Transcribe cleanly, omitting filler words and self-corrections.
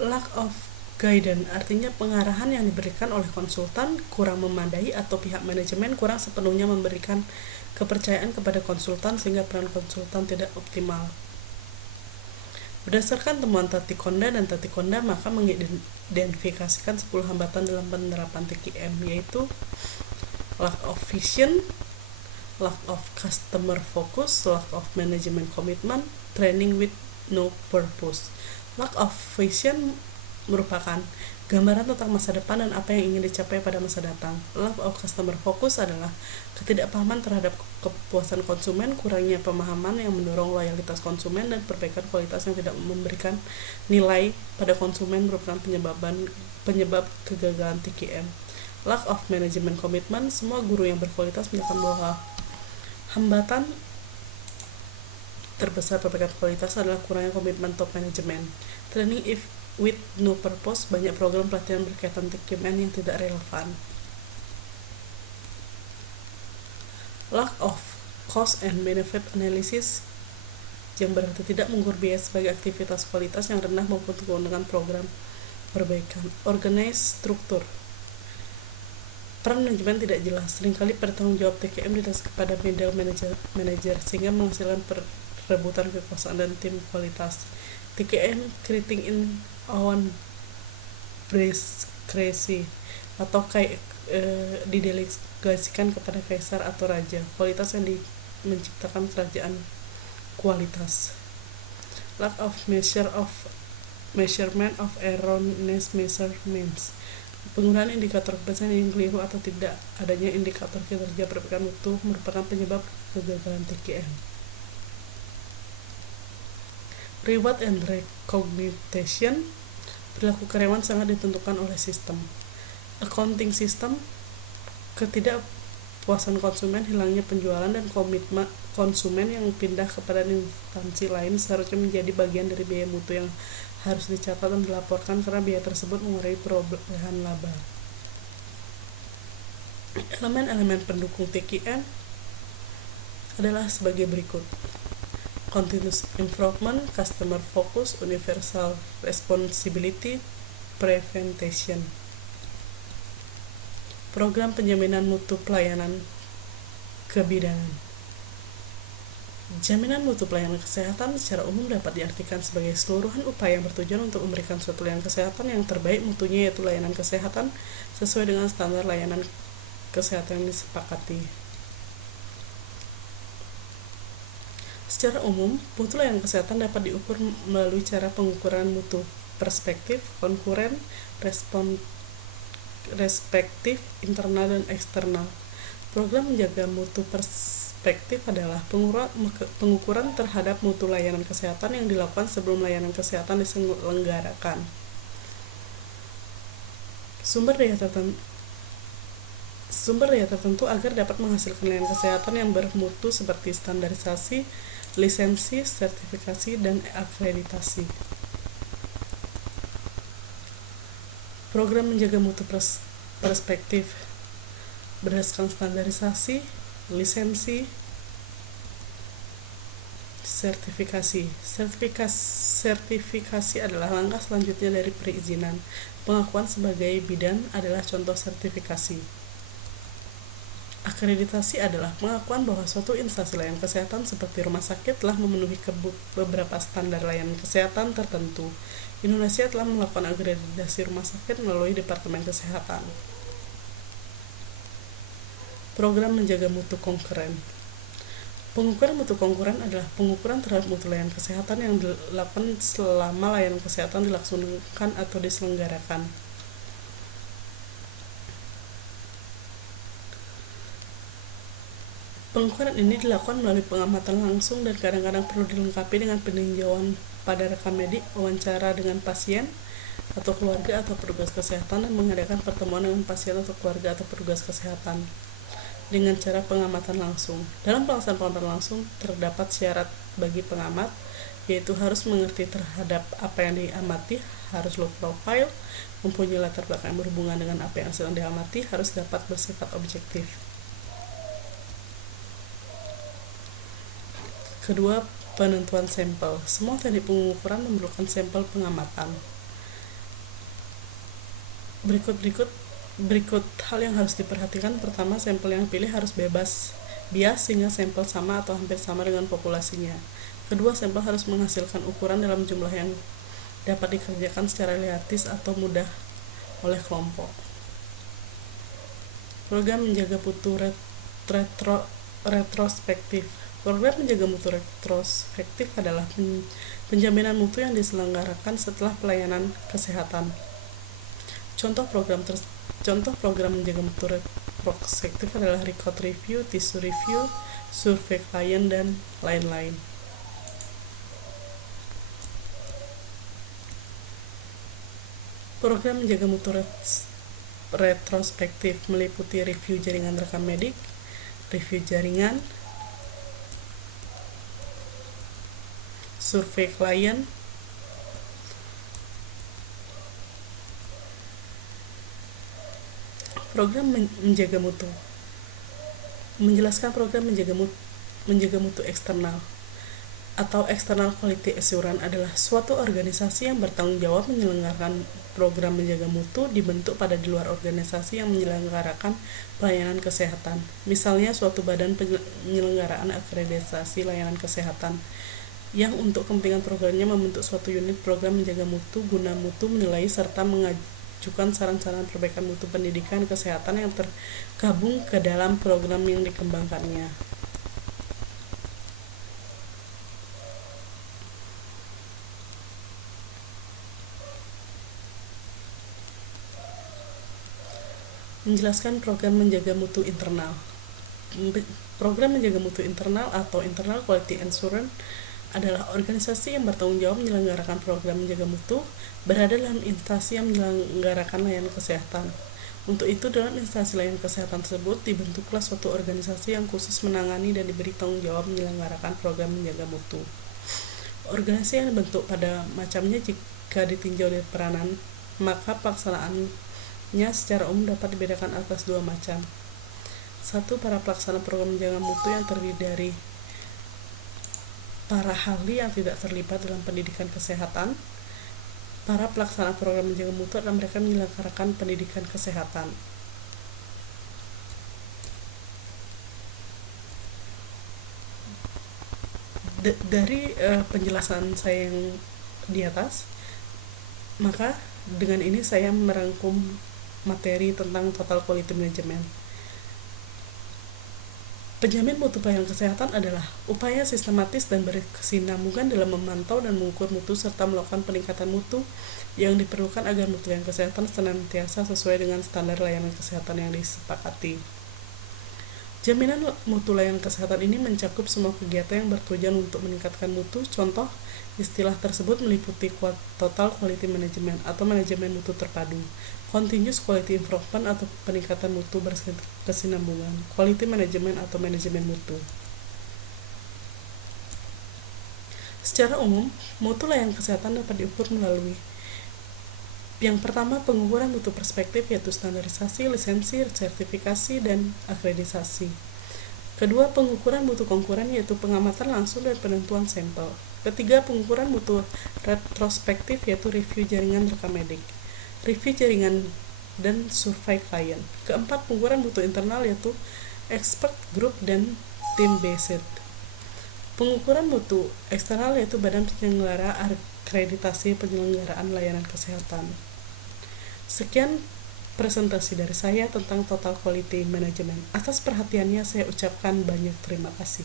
Lack of guidance artinya pengarahan yang diberikan oleh konsultan kurang memadai atau pihak manajemen kurang sepenuhnya memberikan kepercayaan kepada konsultan sehingga peran konsultan tidak optimal. Berdasarkan temuan Tati Konda dan Tati Konda, maka mengidentifikasikan 10 hambatan dalam penerapan TQM, yaitu lack of vision, lack of customer focus, lack of management commitment, training with no purpose. Lack of vision merupakan gambaran tentang masa depan dan apa yang ingin dicapai pada masa datang. Lack of customer focus adalah ketidakpahaman terhadap kepuasan konsumen, kurangnya pemahaman yang mendorong loyalitas konsumen, dan perbaikan kualitas yang tidak memberikan nilai pada konsumen merupakan penyebab kegagalan TQM. Lack of management commitment, semua guru yang berkualitas menyatakan bahwa hambatan terbesar perbaikan kualitas adalah kurangnya komitmen top management. Training with no purpose, banyak program pelatihan berkaitan TQM yang tidak relevan. Lack of cost and benefit analysis, yang berarti tidak mengukur biaya sebagai aktivitas kualitas yang rendah maupun keuntungan program perbaikan. Organize struktur, peran manajemen tidak jelas, seringkali bertanggung jawab TQM didasarkan kepada middle manager sehingga menghasilkan perebutan kekuasaan dan tim kualitas. TQM creating in own discretion atau didelegasikan kepada kaisar atau raja, kualitas yang menciptakan kerajaan kualitas. Lack of measurement of erroneous measurements, penggunaan indikator keberhasilan yang keliru atau tidak adanya indikator kinerja perbaikan mutu merupakan penyebab kegagalan TQM. Reward and recognition, perilaku karyawan sangat ditentukan oleh sistem. Accounting system, ketidakpuasan konsumen, hilangnya penjualan, dan komitmen konsumen yang pindah kepada instansi lain seharusnya menjadi bagian dari biaya mutu yang harus dicatat dan dilaporkan karena biaya tersebut mengurangi perolehan laba. Elemen-elemen pendukung TQM adalah sebagai berikut: continuous improvement, customer focus, universal responsibility, prevention. Program penjaminan mutu pelayanan kebidanan. Jaminan mutu pelayanan kesehatan secara umum dapat diartikan sebagai seluruhan upaya yang bertujuan untuk memberikan suatu layanan kesehatan yang terbaik mutunya, yaitu layanan kesehatan sesuai dengan standar layanan kesehatan yang disepakati. Secara umum, mutu layanan kesehatan dapat diukur melalui cara pengukuran mutu perspektif, konkuren, respektif, internal, dan eksternal. Program menjaga mutu perspektif adalah pengukuran terhadap mutu layanan kesehatan yang dilakukan sebelum layanan kesehatan diselenggarakan. Sumber daya tertentu agar dapat menghasilkan layanan kesehatan yang bermutu seperti standarisasi, lisensi, sertifikasi, dan akreditasi. Program menjaga mutu perspektif berdasarkan standarisasi, lisensi, sertifikasi. Sertifikasi adalah langkah selanjutnya dari perizinan. Pengakuan sebagai bidan adalah contoh sertifikasi. Akreditasi adalah pengakuan bahwa suatu instansi layanan kesehatan seperti rumah sakit telah memenuhi beberapa standar layanan kesehatan tertentu. Indonesia telah melakukan akreditasi rumah sakit melalui Departemen Kesehatan. Program menjaga mutu konkuren. Pengukuran mutu konkuren adalah pengukuran terhadap mutu layanan kesehatan yang dilakukan selama layanan kesehatan dilaksanakan atau diselenggarakan. Pengukuran ini dilakukan melalui pengamatan langsung dan kadang-kadang perlu dilengkapi dengan peninjauan pada rekam medik, wawancara dengan pasien atau keluarga atau petugas kesehatan, dan mengadakan pertemuan dengan pasien atau keluarga atau petugas kesehatan dengan cara pengamatan langsung. Dalam pelaksanaan pengamatan langsung terdapat syarat bagi pengamat, yaitu harus mengerti terhadap apa yang diamati, harus low profile, mempunyai latar belakang yang berhubungan dengan apa yang sedang diamati, harus dapat bersifat objektif. Kedua, penentuan sampel. Semua teknik pengukuran memerlukan sampel pengamatan. Berikut hal yang harus diperhatikan. Pertama, sampel yang pilih harus bebas bias sehingga sampel sama atau hampir sama dengan populasinya. Kedua, sampel harus menghasilkan ukuran dalam jumlah yang dapat dikerjakan secara realistis atau mudah oleh kelompok. Program menjaga mutu retrospektif. Program menjaga mutu retrospektif adalah penjaminan mutu yang diselenggarakan setelah pelayanan kesehatan. Contoh program menjaga mutu retrospektif adalah record review, tissue review, survei klien, dan lain-lain. Program menjaga mutu retrospektif meliputi review jaringan rekam medik, review jaringan, survei klien, program menjaga mutu. Menjelaskan program menjaga mutu eksternal atau external quality assurance adalah suatu organisasi yang bertanggung jawab menyelenggarakan program menjaga mutu dibentuk pada di luar organisasi yang menyelenggarakan pelayanan kesehatan. Misalnya suatu badan penyelenggaraan akreditasi layanan kesehatan yang untuk kepentingan programnya membentuk suatu unit program menjaga mutu guna mutu menilai serta mengajukan saran-saran perbaikan mutu pendidikan kesehatan yang tergabung ke dalam program yang dikembangkannya. Menjelaskan program menjaga mutu internal. Program menjaga mutu internal atau internal quality assurance adalah organisasi yang bertanggung jawab menyelenggarakan program menjaga mutu berada dalam instansi yang menyelenggarakan layanan kesehatan. Untuk itu, dalam instansi layanan kesehatan tersebut dibentuklah suatu organisasi yang khusus menangani dan diberi tanggung jawab menyelenggarakan program menjaga mutu. Organisasi yang dibentuk pada macamnya jika ditinjau dari peranan, maka pelaksanaannya secara umum dapat dibedakan atas dua macam. Satu, para pelaksana program menjaga mutu yang terdiri dari para ahli yang tidak terlibat dalam pendidikan kesehatan. Para pelaksana program menjaga mutu adalah mereka menyelenggarakan pendidikan kesehatan. Dari penjelasan saya yang di atas, maka dengan ini saya merangkum materi tentang total quality management. Penjamin mutu pelayanan kesehatan adalah upaya sistematis dan berkesinambungan dalam memantau dan mengukur mutu serta melakukan peningkatan mutu yang diperlukan agar mutu layanan kesehatan senantiasa sesuai dengan standar layanan kesehatan yang disepakati. Jaminan mutu layanan kesehatan ini mencakup semua kegiatan yang bertujuan untuk meningkatkan mutu. Contoh istilah tersebut meliputi total quality management atau manajemen mutu terpadu, continuous quality improvement atau peningkatan mutu berkesinambungan, quality management atau manajemen mutu. Secara umum, mutu layanan kesehatan dapat diukur melalui yang pertama, pengukuran mutu perspektif yaitu standarisasi, lisensi, sertifikasi, dan akreditasi. Kedua, pengukuran mutu konkuren yaitu pengamatan langsung dan penentuan sampel. Ketiga, pengukuran mutu retrospektif yaitu review jaringan rekam medik, review jaringan, dan survei klien. Keempat, pengukuran mutu internal yaitu expert group dan team based. Pengukuran mutu eksternal yaitu badan penyelenggara akreditasi penyelenggaraan layanan kesehatan. Sekian presentasi dari saya tentang total quality management. Atas perhatiannya saya ucapkan banyak terima kasih.